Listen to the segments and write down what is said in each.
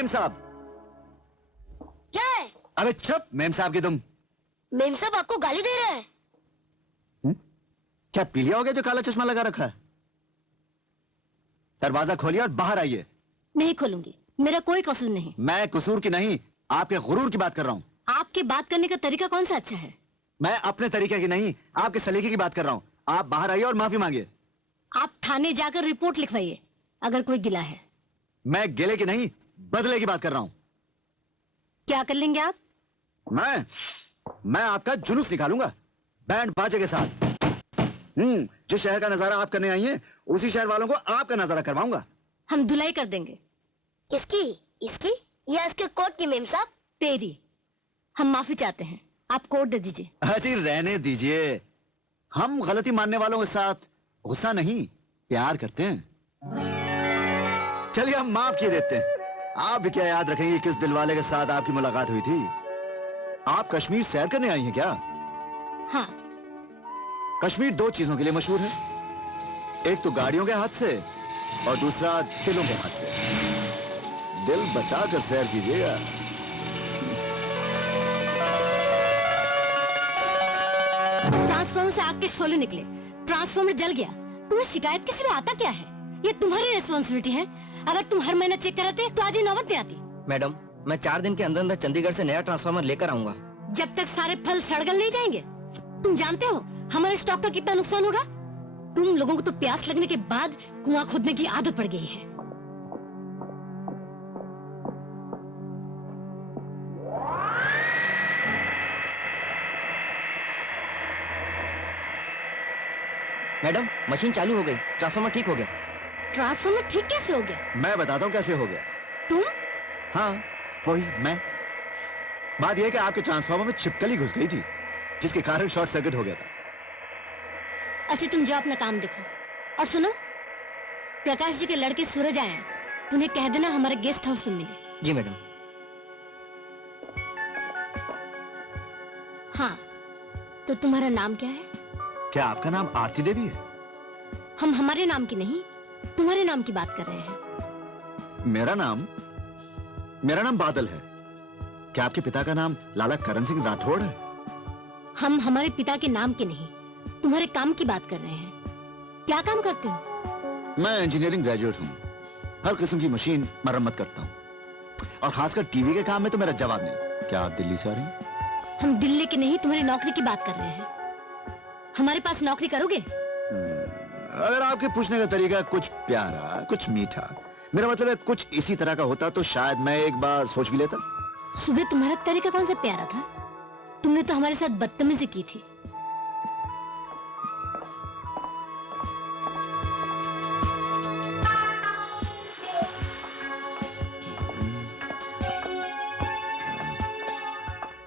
Ma'am साहब। क्या है? अबे चुप मेम साहब की तुम। मेम साहब आपको गाली दे रहे हैं। क्या पी लिया हो गया जो काला चश्मा लगा रखा है? दरवाजा खोलिए और बाहर आइए। नहीं खोलूंगी, मेरा कोई कसूर नहीं। मैं कसूर की नहीं, आपके गुरूर की बात कर रहा हूं। आपके बात करने का तरीका कौन सा अच्छा है? मैं अपने तरीके की नहीं, आपके सलीके की बात कर रहा हूं। आप बाहर आइए और माफी मांगिए। आप थाने जाकर रिपोर्ट लिखवाइए अगर कोई गिला है। मैं गिले की नहीं, बदले की बात कर रहा हूं। क्या कर लेंगे आप? मैं आपका जुलूस निकालूंगा बैंड बाजे के साथ। जिस शहर का नजारा आप करने आई हैं, उसी शहर वालों को आपका नजारा करवाऊंगा। हम धुलाई कर देंगे। किसकी? इसकी या इसके कोट की मेम साहब? तेरी। हम माफी चाहते हैं, आप कोट दे दीजिए। अजी रहने दीजिए, हम गलती मानने वालों के साथ गुस्सा नहीं प्यार करते हैं। चलिए हम माफ किए देते हैं। आप भी क्या याद रखेंगे किस दिलवाले के साथ आपकी मुलाकात हुई थी? आप कश्मीर सैर करने आई हैं क्या? हाँ। कश्मीर दो चीजों के लिए मशहूर है, एक तो गाड़ियों के हाथ से और दूसरा दिलों के हाथ से। दिल बचाकर सैर कीजिएगा। ट्रांसफार्मर से आग के शोले निकले, ट्रांसफार्मर जल गया। तुम्हें शिकायत किसी में आता क्या है? ये तुम्हारी रिस्पॉन्सिबिलिटी है। अगर तुम हर महीना चेक कराते तो आज ये नौबत नहीं आती। मैडम, मैं 4 दिन के अंदर अंदर चंडीगढ़ से नया ट्रांसफार्मर लेकर आऊंगा। जब तक सारे फल सड़गल नहीं जाएंगे। तुम जानते हो हमारे स्टॉक का कितना नुकसान होगा? तुम लोगों को तो प्यास लगने के बाद कुआं खोदने की आदत पड़ गई है। मैडम, मशीन चालू हो गई, ट्रांसफार्मर ठीक हो गया। ट्रांसफार्मर ठीक कैसे हो गया? मैं बताता हूं कैसे हो गया। तुम? हाँ वही मैं। बात यह है कि आपके ट्रांसफार्मर में छिपकली घुस गई थी, जिसके कारण शॉर्ट सर्किट हो गया था। अच्छा तुम जाओ अपना काम देखो। और सुनो, प्रकाश जी के लड़के सूरज आए हैं, तुम्हें कह देना हमारे गेस्ट हाउस में मिले। जी मैडम। हाँ, तो तुम्हारा नाम क्या है? क्या आपका नाम आरती देवी है? हम हमारे नाम की नहीं, तुम्हारे नाम की बात कर रहे हैं। मेरा नाम बादल है। क्या आपके पिता का नाम लाला करण सिंह राठौड़ है? हम हमारे पिता के नाम के नहीं, तुम्हारे काम की बात कर रहे हैं। क्या काम करते हो? मैं इंजीनियरिंग ग्रेजुएट हूँ। हर किस्म की मशीन मरम्मत करता हूँ, और खासकर टीवी के काम में तो मेरा जवाब नहीं। क्या आप दिल्ली से आ रही हैं? हम दिल्ली के नहीं, तुम्हारी नौकरी की बात कर रहे हैं। हमारे पास नौकरी करोगे? अगर आपके पूछने का तरीका कुछ प्यारा, कुछ मीठा, मेरा मतलब है कुछ इसी तरह का होता तो शायद मैं एक बार सोच भी लेता। सुबह तुम्हारा तरीका कौन सा प्यारा था? तुमने तो हमारे साथ बदतमीजी की थी।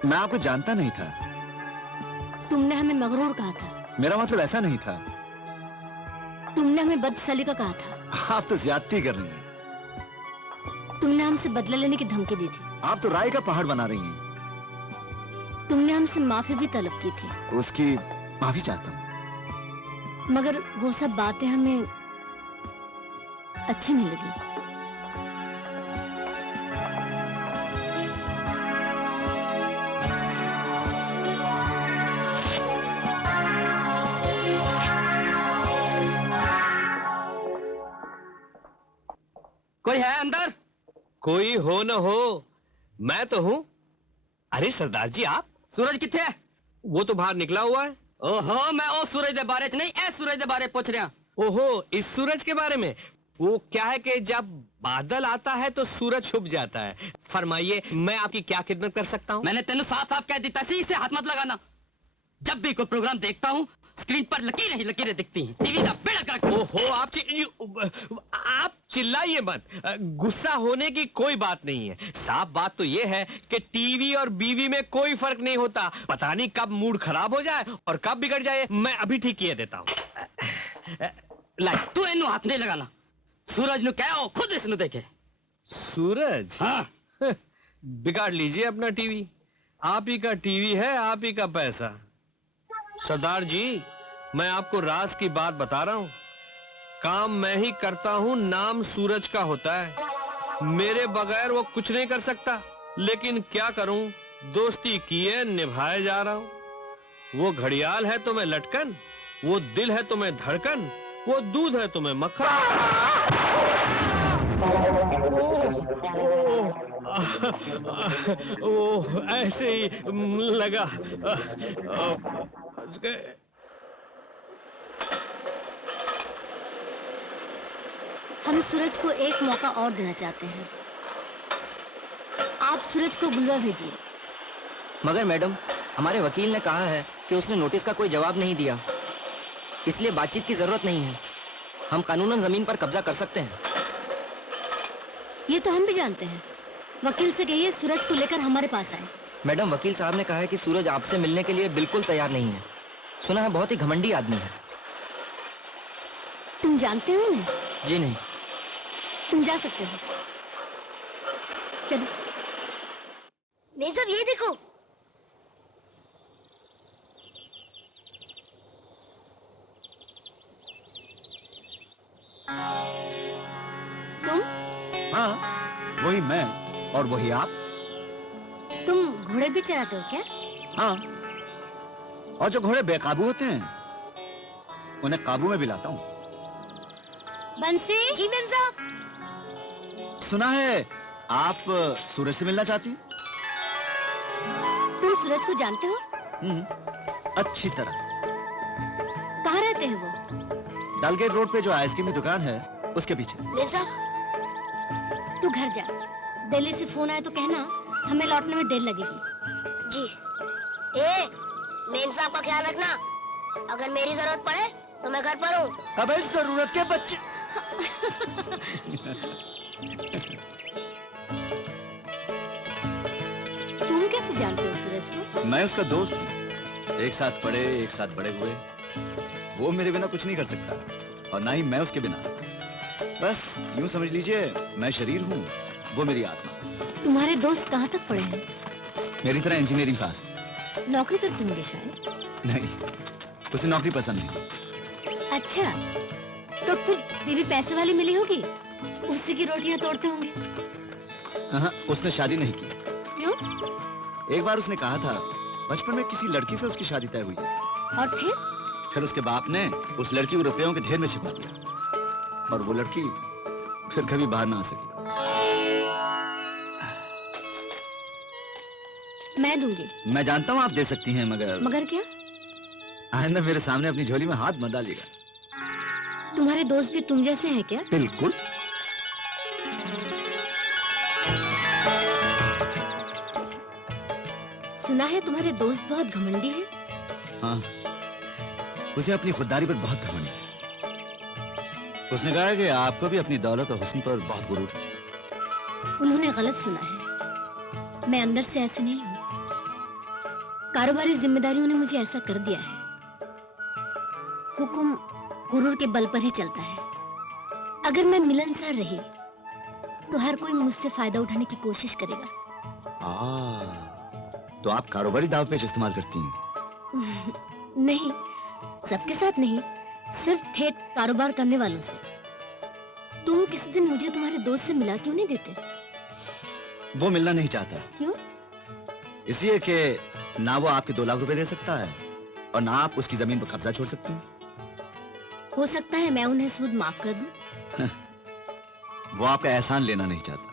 मैं आपको जानता नहीं था। तुमने हमें मगरूर कहा था। मेरा मतलब ऐसा नहीं था। तुमने हमें बदसलीका कहा था। आप तो ज्यादती कर रही हैं। तुमने हमसे बदला लेने की धमकी दी थी। आप तो राय का पहाड़ बना रही हैं। तुमने हमसे माफी भी तलब की थी। उसकी माफी चाहता हूँ। मगर वो सब बातें हमें अच्छी नहीं लगी। कोई है अंदर? कोई हो न हो, मैं तो हूं। अरे सरदार जी आप? सूरज किथे है? वो तो बाहर निकला हुआ है। ओहो, मैं ओ सूरज दे बारे च नहीं, ए सूरज दे बारे पूछ रहा। ओहो, इस सूरज के बारे में? वो क्या है कि जब बादल आता है तो सूरज छुप जाता है। फरमाइए, मैं आपकी क्या खिदमत कर सकता हूँ? मैंने तेनू साफ साफ कह दिता सी, इसे हाथ मत लगाना। जब भी कोई प्रोग्राम देखता हूँ, स्क्रीन पर लकीरें ही लकीरें दिखती हैं। टीवी का बेड़ा कर। ओहो, आप चिल्लाइए मत। गुस्सा होने की कोई बात नहीं है। साफ बात तो यह है कि टीवी और बीवी में कोई फर्क नहीं होता। पता नहीं कब मूड खराब हो जाए और कब बिगड़ जाए। मैं अभी ठीक किए देता हूँ। लाइक तू इन्हू हाथ नहीं लगाना। सूरज नु कहो खुद इसनु देखे। सूरज? हाँ। बिगाड़ लीजिए अपना टीवी। आप ही का टीवी है, आप ही का पैसा। सरदार जी, मैं आपको राज की बात बता रहा हूं। काम मैं ही करता हूं, नाम सूरज का होता है। मेरे बगैर वो कुछ नहीं कर सकता, लेकिन क्या करूं, दोस्ती की है, निभाए जा रहा हूं। वो घड़ियाल है तो मैं लटकन, वो दिल है तो मैं धड़कन, वो दूध है तो मैं मक्खन। वो ऐसे ही लगा। हम सूरज को एक मौका और देना चाहते हैं। आप सूरज को बुलवा भेजिए। मगर मैडम, हमारे वकील ने कहा है कि उसने नोटिस का कोई जवाब नहीं दिया, इसलिए बातचीत की जरूरत नहीं है। हम कानूनन जमीन पर कब्जा कर सकते हैं। ये तो हम भी जानते हैं। वकील से कहिए सूरज को लेकर हमारे पास आए। मैडम, वकील साहब ने कहा है कि सूरज आपसे मिलने के लिए बिल्कुल तैयार नहीं है। सुना है बहुत ही घमंडी आदमी है। तुम जानते हो उन्हें? जी नहीं। तुम जा सकते हो। चलो। मेम साहब ये देखो। तुम? हाँ, वही मैं और वही आप। तुम घोड़े भी चलाते हो क्या? हाँ, और जो घोड़े बेकाबू होते हैं उन्हें काबू में भी लाता हूँ। बंसी? जी मेम साहब। सुना है आप सूरज से मिलना चाहती हैं? तुम सूरज को जानते हो? अच्छी तरह। कहाँ रहते हैं वो? डालगेट रोड पे जो आइसक्रीम की दुकान है उसके पीछे। मेम साहब। तू घर जा। दिल्ली से फोन आए तो कहना हमें लौटने में देर लगेगी। जी। ए, मेम साहब का ख्याल रखना। अगर मेरी जरूरत पड़े तो मैं घर पर हूँ। अबे जरूरत के बच्चे। तुम कैसे जानते हो सूरज को? मैं उसका दोस्त हूँ। एक साथ पढ़े, एक साथ बड़े हुए। वो मेरे बिना कुछ नहीं कर सकता और ना ही मैं उसके बिना। बस यूं समझ लीजिए, मैं शरीर हूँ, वो मेरी आत्मा। तुम्हारे दोस्त कहाँ तक पढ़े हैं? मेरी तरह इंजीनियरिंग पास। नौकरी करते होंगे शायद। नहीं, उसे नौकरी पसंद नहीं। अच्छा, तो फिर बीवी पैसे वाली मिली होगी, उससे की रोटियां तोड़ते होंगे। हाँ, उसने शादी नहीं की। क्यों? एक बार उसने कहा था बचपन में किसी लड़की से उसकी शादी तय हुई है। और फिर उसके बाप ने उस लड़की को रुपयों के ढेर में छिपा दिया और वो लड़की फिर कभी बाहर ना आ सकी। मैं दूंगी। मैं जानता हूँ आप दे सकती हैं, मगर क्या? आइंदा मेरे सामने अपनी झोली में हाथ मत डालिएगा। तुम्हारे दोस्त भी तुम जैसे हैं क्या? बिल्कुल। सुना है तुम्हारे दोस्त बहुत घमंडी है। हाँ, उसे अपनी खुददारी पर बहुत घमंड है। उसने कहा है कि आपको भी अपनी दौलत और हुस्न पर बहुत गुरूर है। उन्होंने गलत सुना है। मैं अंदर से ऐसे नहीं हूँ। कारोबारी जिम्मेदारियों ने मुझे ऐसा कर दिया है। हुक्म गुरूर के बल पर ही चलता है। अगर मैं मिलनसार रही तो हर कोई मुझसे फायदा उठाने की कोशिश करेगा। तो आप कारोबारी दाव पेच इस्तेमाल करती हैं? नहीं, सबके साथ नहीं, सिर्फ ठेठ कारोबार करने वालों से। तुम किसी दिन मुझे तुम्हारे दोस्त से मिला क्यों नहीं देते? वो मिलना नहीं चाहता। क्यों? इसलिए कि ना वो आपके 2 लाख रुपए दे सकता है और ना आप उसकी जमीन पर कब्जा छोड़ सकती हैं। हो सकता है मैं उन्हें सूद माफ कर दूं। वो आपका एहसान लेना नहीं चाहता।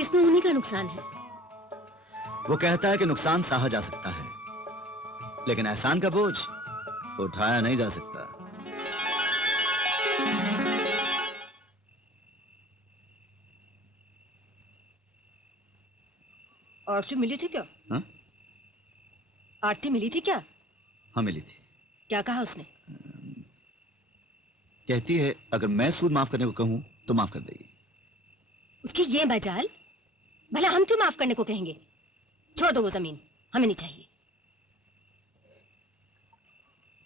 इसमें उन्हीं का नुकसान है। वो कहता है कि नुकसान सहा जा सकता है, लेकिन एहसान का बोझ उठाया नहीं जा सकता। आरती मिली थी क्या? हाँ? आरती मिली थी क्या? हाँ, मिली थी। क्या कहा उसने? कहती है अगर मैं सूद माफ करने को कहूं तो माफ कर देगी। उसकी ये मजाल, भला हम क्यों माफ करने को कहेंगे? छोड़ दो वो जमीन, हमें नहीं चाहिए।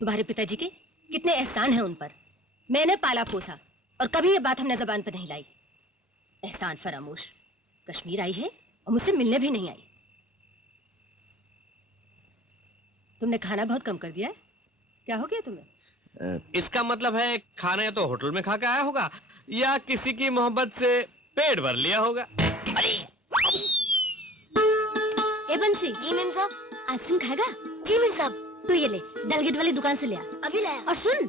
तुम्हारे पिताजी के कितने एहसान हैं उन पर। मैंने पाला पोसा और कभी ये बात हमने जबान पर नहीं लाई। एहसान फरामोश। कश्मीर आई है और मुझसे मिलने भी नहीं आई। तुमने खाना बहुत कम कर दिया है। क्या हो गया तुम्हें? इसका मतलब है खाना या तो होटल में खा के आया होगा या किसी की मोहब्बत से पेट भर लिया होगा। ए बंसी, जी मेम साहब। आइसक्रीम खाएगा? जी मेम साहब। तो ये ले, डलगेट वाली दुकान से ले आ। अभी लाया। और सुन,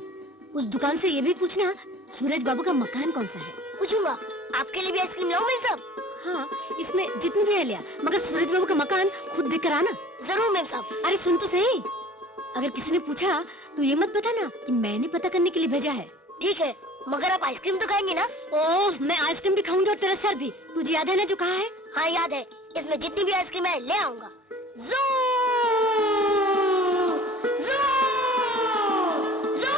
उस दुकान से ये भी पूछना सूरज बाबू का मकान कौन सा है। पूछूंगा। आपके लिए भी आइसक्रीम लाऊं मेम साहब? हाँ, इसमें जितनी भी है लिया, मगर सूरज बाबू का मकान खुद देख कर आना। जरूर मेम साहब। अरे सुन तो सही, अगर किसी ने पूछा तो ये मत बताना कि मैंने पता करने के लिए भेजा है। ठीक है, मगर आप आइसक्रीम तो खाएंगे ना? ओह, मैं आइसक्रीम भी खाऊंगी और तेरा सर भी। तुझे याद है ना जो कहा है? हाँ याद है। इसमें जितनी भी आइसक्रीम है ले आऊंगा। ज़ू! ज़ू! ज़ू!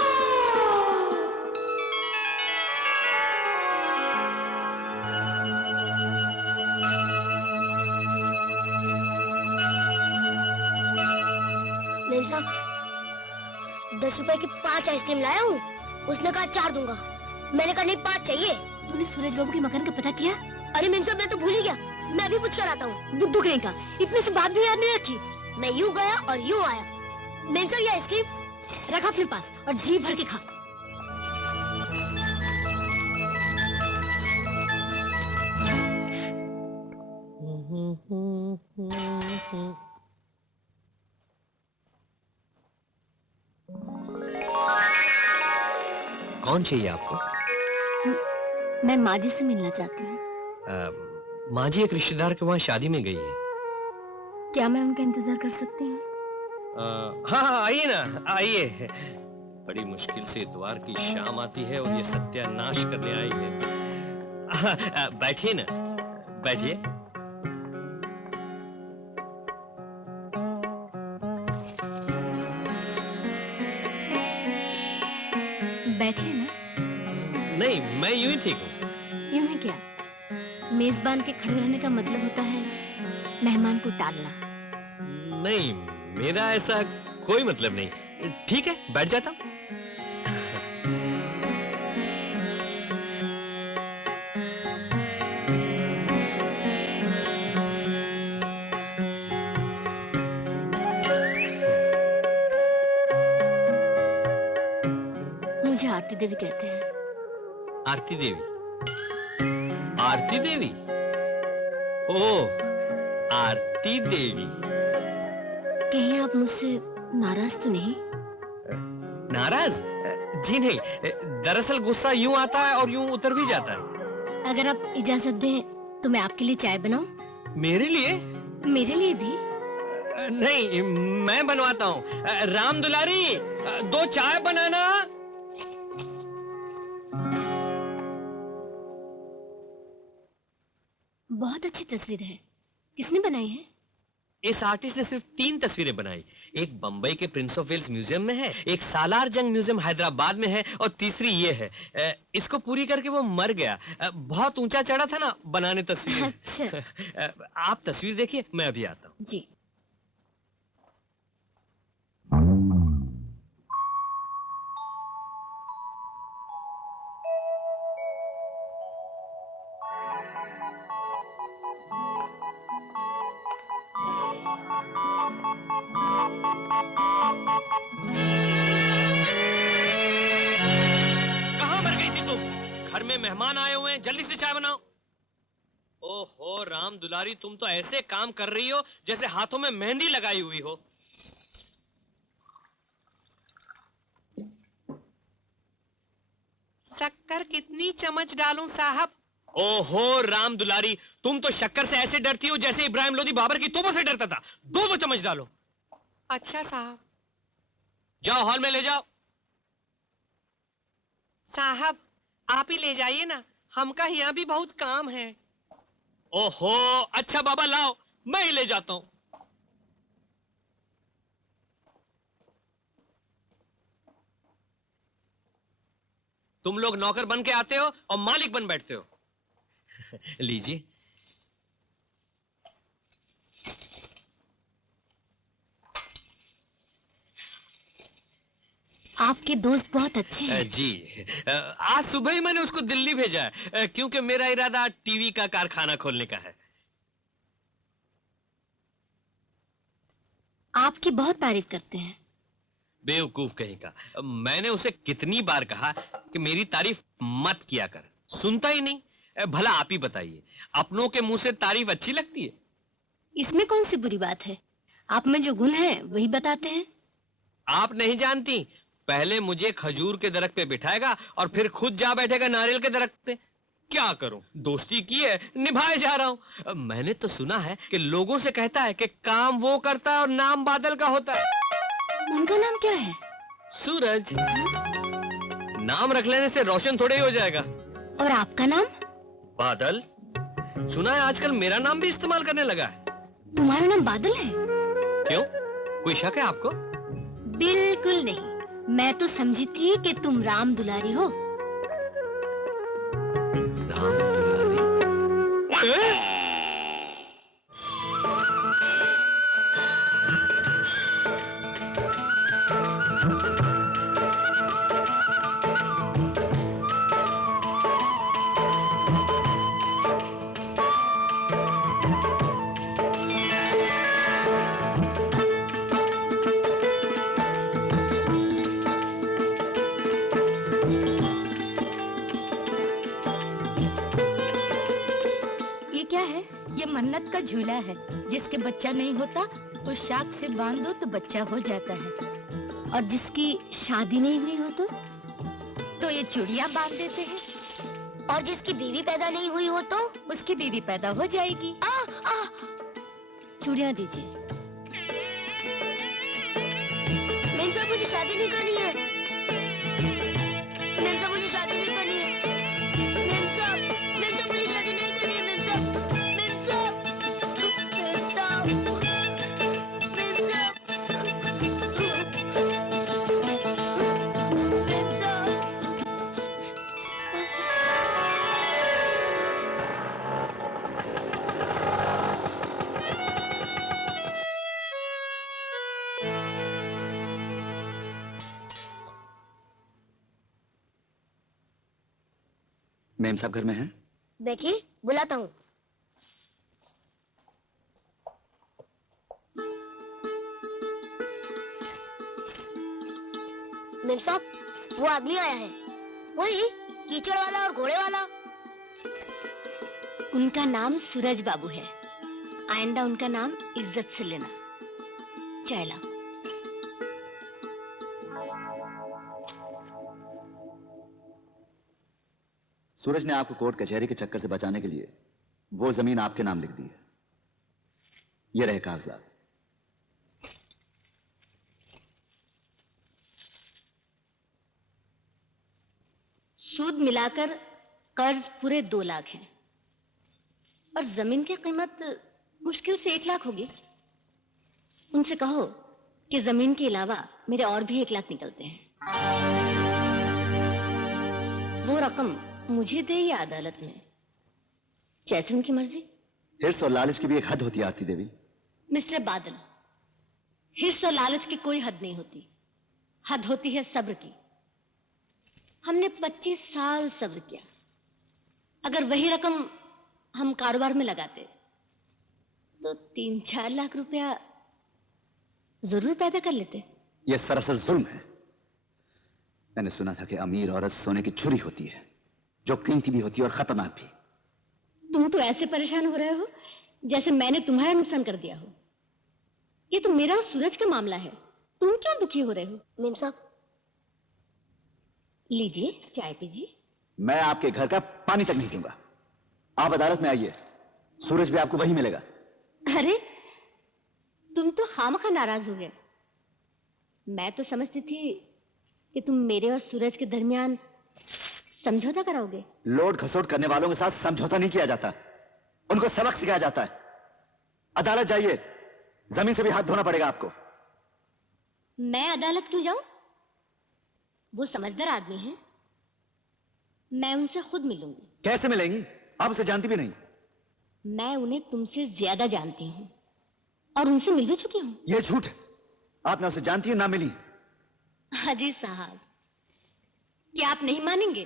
मेम साहब, 10 रुपए की 5 आइसक्रीम लाया हूँ। उसने कहा 4 दूंगा। मैंने कहा नहीं 5 चाहिए। तूने सूरज बाबू के मकान का पता किया? अरे मेम साहब, मैं तो भूल ही गया। मैं अभी पूछ कर आता हूँ। बुद्धू कहीं का, इतनी सी बात भी याद नहीं रखी। मैं यूं गया और यूं आया। मेम साहब, ये आइसक्रीम रख अपने पास और जी भर के खा। कौन चाहिए आपको? मैं माँ जी से मिलना चाहती हूँ। माँ जी एक रिश्तेदार के वहाँ शादी में गई है। क्या मैं उनका इंतजार कर सकती हूँ? हाँ हाँ, आइए ना, आइए। बड़ी मुश्किल से इतवार की शाम आती है और ये सत्यानाश करने आई है। बैठिए ना, बैठिए। बैठिए ना। नहीं, मैं यूं ही ठीक हूँ। यूं ही क्या? मेजबान के खड़े रहने का मतलब होता है मेहमान को टालना। नहीं, मेरा ऐसा कोई मतलब नहीं। ठीक है, बैठ जाता हूँ। मुझे आरती देवी कहते हैं। आरती देवी? आरती देवी? ओह, आरती देवी। कहीं आप मुझसे नाराज तो नहीं? नाराज? जी नहीं, दरअसल गुस्सा यूं आता है और यूं उतर भी जाता है। अगर आप इजाजत दें तो मैं आपके लिए चाय बनाऊं? मेरे लिए? मेरे लिए भी। नहीं, मैं बनवाता हूँ। राम दुलारी, 2 चाय बनाना। बहुत अच्छी तस्वीर है। किसने बनाई है? इस आर्टिस्ट ने सिर्फ 3 तस्वीरें बनाई। एक बंबई के प्रिंस ऑफ वेल्स म्यूजियम में है, एक सालार जंग म्यूजियम हैदराबाद में है और तीसरी ये है। इसको पूरी करके वो मर गया। बहुत ऊंचा चढ़ा था ना बनाने तस्वीर। अच्छा। आप तस्वीर देखिए, मैं अभी आता हूँ। जी। कहाँ मर गई थी तुम? घर में मेहमान आए हुए हैं, जल्दी से चाय बनाओ। ओहो राम दुलारी, तुम तो ऐसे काम कर रही हो जैसे हाथों में मेहंदी लगाई हुई हो। शक्कर कितनी चम्मच डालूं साहब? ओहो राम दुलारी, तुम तो शक्कर से ऐसे डरती हो जैसे इब्राहिम लोदी बाबर की तोपों से डरता था। 2 चम्मच डालो। अच्छा साहब। जाओ हॉल में ले जाओ। साहब आप ही ले जाइए ना, हमका यहाँ भी बहुत काम है। ओहो अच्छा बाबा, लाओ मैं ही ले जाता हूं। तुम लोग नौकर बन के आते हो और मालिक बन बैठते हो। लीजिए। आपके दोस्त बहुत अच्छे हैं। जी, आज सुबह ही मैंने उसको दिल्ली भेजा है, क्योंकि मेरा इरादा टीवी का कारखाना खोलने का है। आपकी बहुत तारीफ करते हैं। बेवकूफ कहीं का। मैंने उसे कितनी बार कहा कि मेरी तारीफ मत किया कर। सुनता ही नहीं। भला आप ही बताइए, अपनों के मुंह से तारीफ अच्छी लगती है? इसमें कौन सी बुरी बात है? आप में जो गुण है वही बताते हैं। आप नहीं जानती, पहले मुझे खजूर के दरख्त पे बिठाएगा और फिर खुद जा बैठेगा नारियल के दरख्त पे। क्या करूं, दोस्ती की है, निभाए जा रहा हूं। मैंने तो सुना है कि लोगों से कहता है कि काम वो करता है और नाम बादल का होता है। उनका नाम क्या है? सूरज। नाम रख लेने से रोशन थोड़े ही हो जाएगा। और आपका नाम? बादल। सुना है आजकल मेरा नाम भी इस्तेमाल करने लगा है। तुम्हारा नाम बादल है? क्यों, कोई शक है आपको? बिल्कुल नहीं, मैं तो समझी थी कि तुम राम दुलारी हो। राम दुलारी? ये क्या है? ये मन्नत का झूला है, जिसके बच्चा नहीं होता उस शाख से बांध दो तो बच्चा हो जाता है। और जिसकी शादी नहीं हुई हो तो ये चूड़ियां बांध देते हैं। और जिसकी बीवी पैदा नहीं हुई हो तो? उसकी बीवी पैदा हो जाएगी। चूड़ियां दीजिए। मेम साहब मुझे शादी नहीं करनी है। मेम साहब मुझे शादी नहीं करनी है। मेम साहब मुझे शादी नहीं करनी है। मेम साहब मेम साहब मेम साहब मेम साहब मेम साहब। मेम साहब घर में हैं? बैठिए, बुलाता हूँ। मेम साहब, वो आदमी आया है, वही कीचड़ वाला और घोड़े वाला। उनका नाम सूरज बाबू है। आइंदा उनका नाम इज्जत से लेना। चाय लाओ। सूरज ने आपको कोर्ट कचहरी के चक्कर से बचाने के लिए वो जमीन आपके नाम लिख दी है। ये रहे कागजात। सूद मिलाकर कर्ज पूरे 2 लाख है और जमीन की कीमत मुश्किल से 1 लाख होगी। उनसे कहो कि जमीन के अलावा मेरे और भी 1 लाख निकलते हैं। वो रकम मुझे दे या अदालत में, जैसे उनकी मर्जी। हिर्स और लालच की भी एक हद होती है आरती देवी। मिस्टर बादल, हिर्स और लालच की कोई हद नहीं होती। हद होती है सब्र की। हमने 25 साल सब्र किया। अगर वही रकम हम कारोबार में लगाते तो 3-4 लाख रुपया जरूर पैदा कर लेते। यह सरासर जुल्म है। मैंने सुना था कि अमीर औरत सोने की छुरी होती है, जो कीमती भी होती है और खतरनाक भी। तुम तो ऐसे परेशान हो रहे हो जैसे मैंने तुम्हारा नुकसान कर दिया हो। ये तो मेरा और सूरज का मामला है। तुम क्यों दुखी हो रहे हो? मेम साहब, लीजिए चाय पीजिए। मैं आपके घर का पानी तक नहीं दूंगा। आप अदालत में आइए, सूरज भी आपको वही मिलेगा। अरे तुम तो खामखा नाराज हो गए। मैं तो समझती थी कि तुम मेरे और सूरज के दरमियान समझौता कराओगे। लोड घसोट करने वालों के साथ समझौता नहीं किया जाता, उनको सबक सिखाया जाता है। अदालत जाइए, जमीन से भी हाथ धोना पड़ेगा आपको। मैं अदालत क्यों जाऊं? वो समझदार आदमी हैं। मैं उनसे खुद मिलूंगी। कैसे मिलेंगी? आप उसे जानती भी नहीं। मैं उन्हें तुमसे ज्यादा जानती हूँ और उनसे मिल भी चुकी हूँ। यह झूठ है। आप ना उसे जानती है ना मिली। हाजी साहब, क्या आप नहीं मानेंगे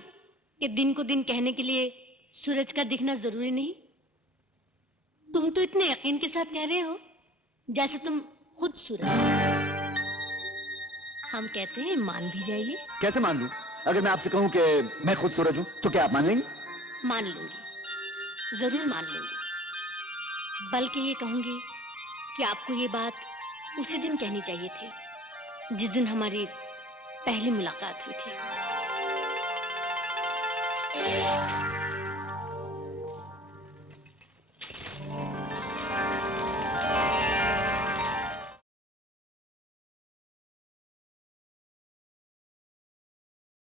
कि दिन को दिन कहने के लिए सूरज का दिखना जरूरी नहीं? तुम तो इतने यकीन के साथ कह रहे हो जैसे तुम खुद सूरज। हम कहते हैं मान भी जाइए। कैसे मान लूं? अगर मैं आपसे कहूं कि मैं खुद सूरज हूं तो क्या आप मान लेंगी? मान लूंगी, जरूर मान लूंगी। बल्कि ये कहूंगी कि आपको ये बात उसी दिन कहनी चाहिए थी जिस दिन हमारी पहली मुलाकात हुई थी।